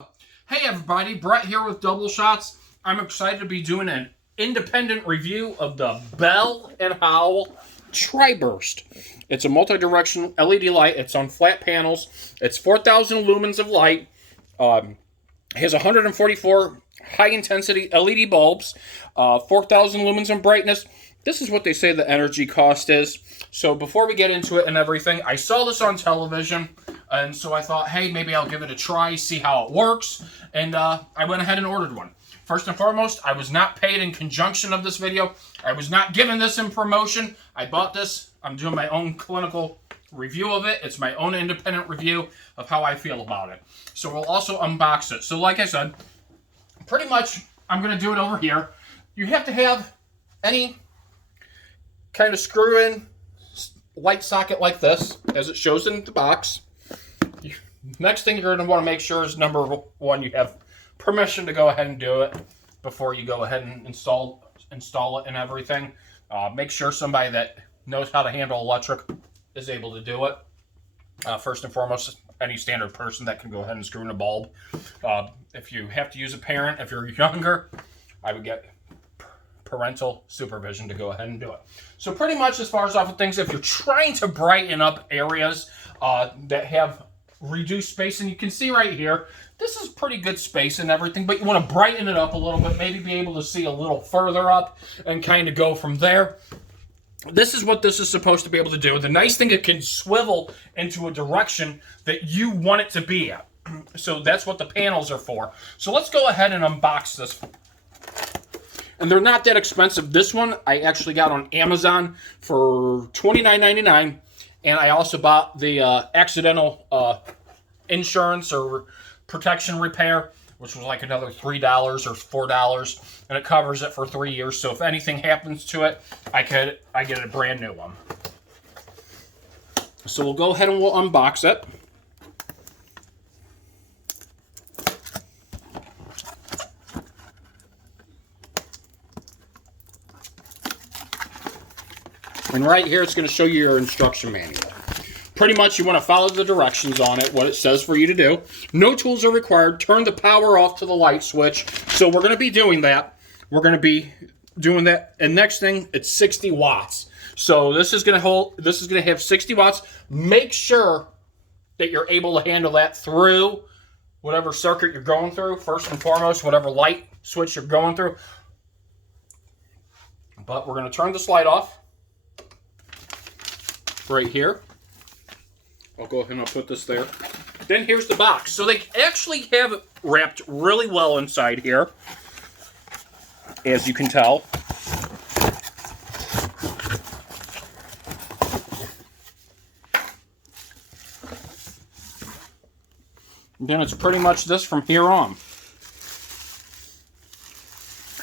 Hey everybody, Brett here with Double Shots. I'm excited to be doing an independent review of the Bell & Howell TRIBURST. It's a multi-directional LED light. It's on flat panels. It's 4,000 lumens of light. It has 144 high-intensity LED bulbs, 4,000 lumens in brightness. This is what they say the energy cost is. So before we get into it and everything, I saw this on television, and so I thought, hey, maybe I'll give it a try, see how it works, and I went ahead and ordered one. First and foremost, I was not paid in conjunction of this video. I was not given this in promotion. I bought this. I'm doing my own clinical review of it. It's my own independent review of how I feel about it. So we'll also unbox it. So like I said, pretty much I'm going to do it over here. You have to have any kind of screw-in light socket like this, as it shows in the box. Next thing you're going to want to make sure is, number one, you have permission to go ahead and do it before you go ahead and install it and everything. Make sure somebody that knows how to handle electric is able to do it. First and foremost, any standard person that can go ahead and screw in a bulb. If you have to use a parent, if you're younger, I would get parental supervision to go ahead and do it. So pretty much as far as off of things, if you're trying to brighten up areas that have reduced space, and you can see right here, this is pretty good space and everything, but you want to brighten it up a little bit, maybe be able to see a little further up and kind of go from there. This is what this is supposed to be able to do. The nice thing, it can swivel into a direction that you want it to be at. So that's what the panels are for. So let's go ahead and unbox this. And they're not that expensive. This one I actually got on Amazon for $29.99. And I also bought the accidental insurance or protection repair, which was like another $3 or $4. And it covers it for 3 years. So if anything happens to it, I get a brand new one. So we'll go ahead and we'll unbox it. And right here, it's going to show you your instruction manual. Pretty much, you want to follow the directions on it, what it says for you to do. No tools are required. Turn the power off to the light switch. So we're going to be doing that. We're going to be doing that. And next thing, it's 60 watts. So this is going to have 60 watts. Make sure that you're able to handle that through whatever circuit you're going through. First and foremost, whatever light switch you're going through. But we're going to turn this light off. Right here. I'll go ahead and I'll put this there. Then here's the box. So they actually have it wrapped really well inside here, as you can tell. And then it's pretty much this from here on.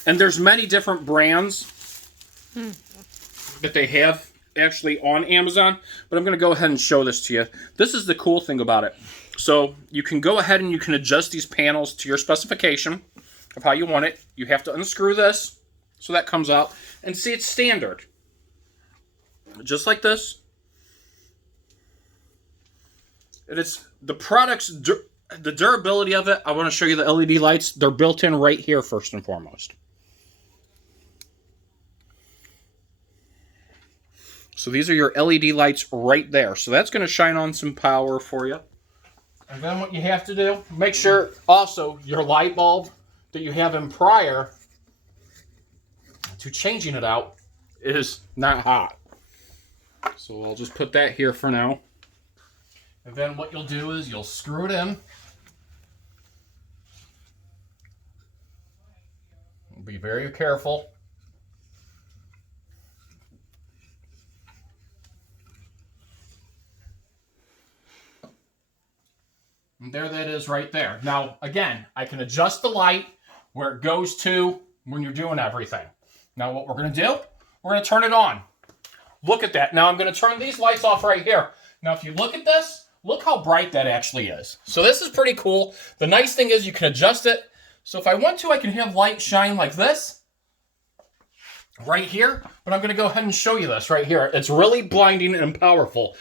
And there's many different brands that they have actually on Amazon, but I'm going to go ahead and show this to you. This is the cool thing about it. So you can go ahead and you can adjust these panels to your specification of how you want it. You have to unscrew this so that comes out, and see, it's standard. Just like this. It is the product's the durability of it. I want to show you the LED lights. They're built in right here first and foremost. So these are your LED lights right there. So that's going to shine on some power for you. And then what you have to do, make sure also your light bulb that you have in prior to changing it out is not hot. So I'll just put that here for now. And then what you'll do is you'll screw it in. Be very careful. And there that is right there. Now, again, I can adjust the light where it goes to when you're doing everything. Now, what we're going to do, we're going to turn it on. Look at that. Now, I'm going to turn these lights off right here. Now, if you look at this, look how bright that actually is. So this is pretty cool. The nice thing is you can adjust it. So if I want to, I can have light shine like this right here. But I'm going to go ahead and show you this right here. It's really blinding and powerful.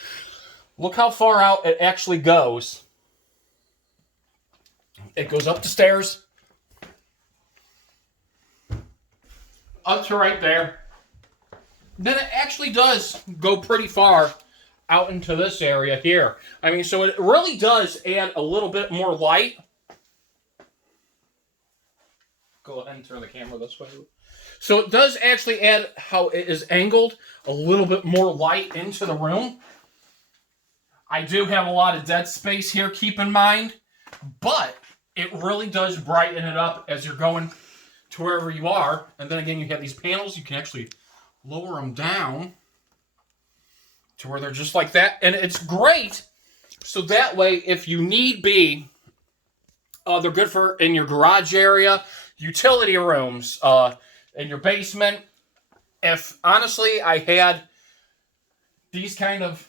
Look how far out it actually goes It goes up the stairs, up to right there. Then it actually does go pretty far out into this area here. I mean, so it really does add a little bit more light. Go ahead and turn the camera this way. So it does actually add, how it is angled, a little bit more light into the room. I do have a lot of dead space here, keep in mind, but it really does brighten it up as you're going to wherever you are. And then again, you have these panels. You can actually lower them down to where they're just like that. And it's great. So that way, if you need be, they're good for in your garage area, utility rooms, in your basement. If, honestly, I had these kind of,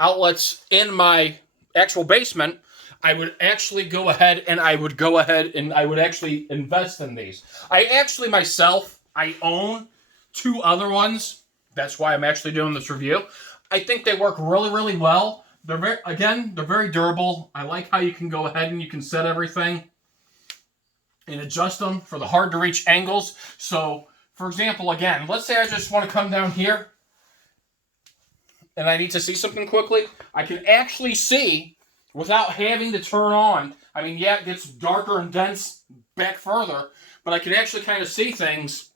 outlets in my actual basement, I would actually go ahead and I would actually invest in these. I own 2 other ones. That's why I'm actually doing this review. I think they work really, really well. They're very durable. I like how you can go ahead and you can set everything and adjust them for the hard to reach angles. So, for example, again, let's say I just want to come down here and I need to see something quickly. I can actually see without having to turn on. I mean, yeah, it gets darker and dense back further, but I can actually kind of see things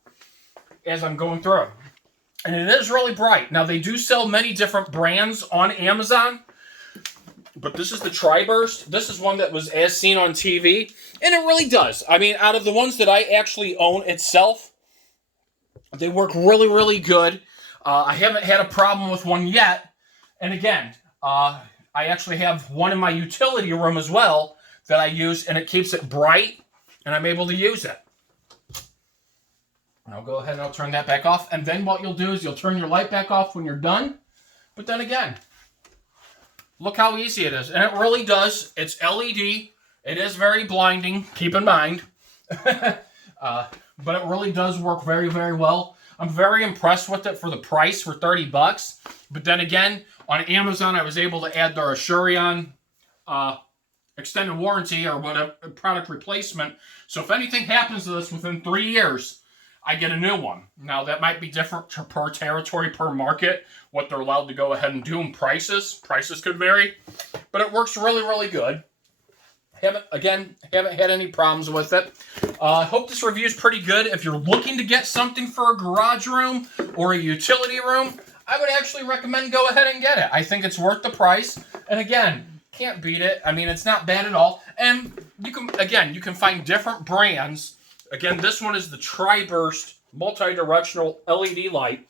as I'm going through. And it is really bright. Now, they do sell many different brands on Amazon, but this is the TRIBURST. This is one that was as seen on TV, and it really does. I mean, out of the ones that I actually own itself, they work really, really good. I haven't had a problem with one yet. And again, I actually have one in my utility room as well that I use, and it keeps it bright, and I'm able to use it. And I'll go ahead and I'll turn that back off. And then what you'll do is you'll turn your light back off when you're done. But then again, look how easy it is. And it really does. It's LED. It is very blinding, keep in mind. But it really does work very, very well. I'm very impressed with it for the price, for $30. But then again, on Amazon, I was able to add their Assurion extended warranty or whatever product replacement. So if anything happens to this within 3 years, I get a new one. Now, that might be different per territory, per market, what they're allowed to go ahead and do, and prices. Prices could vary, but it works really, really good. Haven't had any problems with it. I hope this review is pretty good. If you're looking to get something for a garage room or a utility room, I would actually recommend go ahead and get it. I think it's worth the price. And again, can't beat it. I mean, it's not bad at all. And you can find different brands. Again, this one is the TRIBURST multi-directional LED light.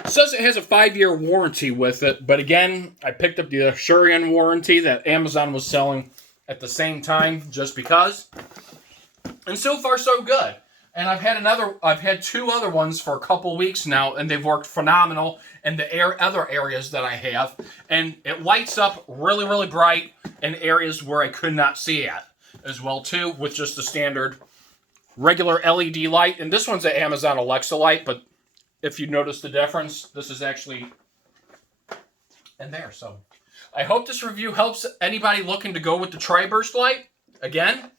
It says it has a 5-year warranty with it, but again, I picked up the Assurion warranty that Amazon was selling at the same time just because. And so far, so good. And I've had 2 other ones for a couple weeks now, and they've worked phenomenal in the other areas that I have. And it lights up really, really bright in areas where I could not see it as well, too, with just the standard regular LED light. And this one's an Amazon Alexa light, but if you notice the difference, this is actually in there. So I hope this review helps anybody looking to go with the TRIBURST light. Again,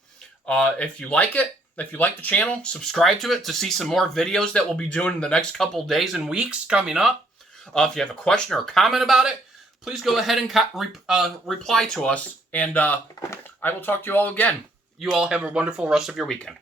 if you like it, if you like the channel, subscribe to it to see some more videos that we'll be doing in the next couple days and weeks coming up. If you have a question or a comment about it, please go ahead and reply to us, and I will talk to you all again. You all have a wonderful rest of your weekend.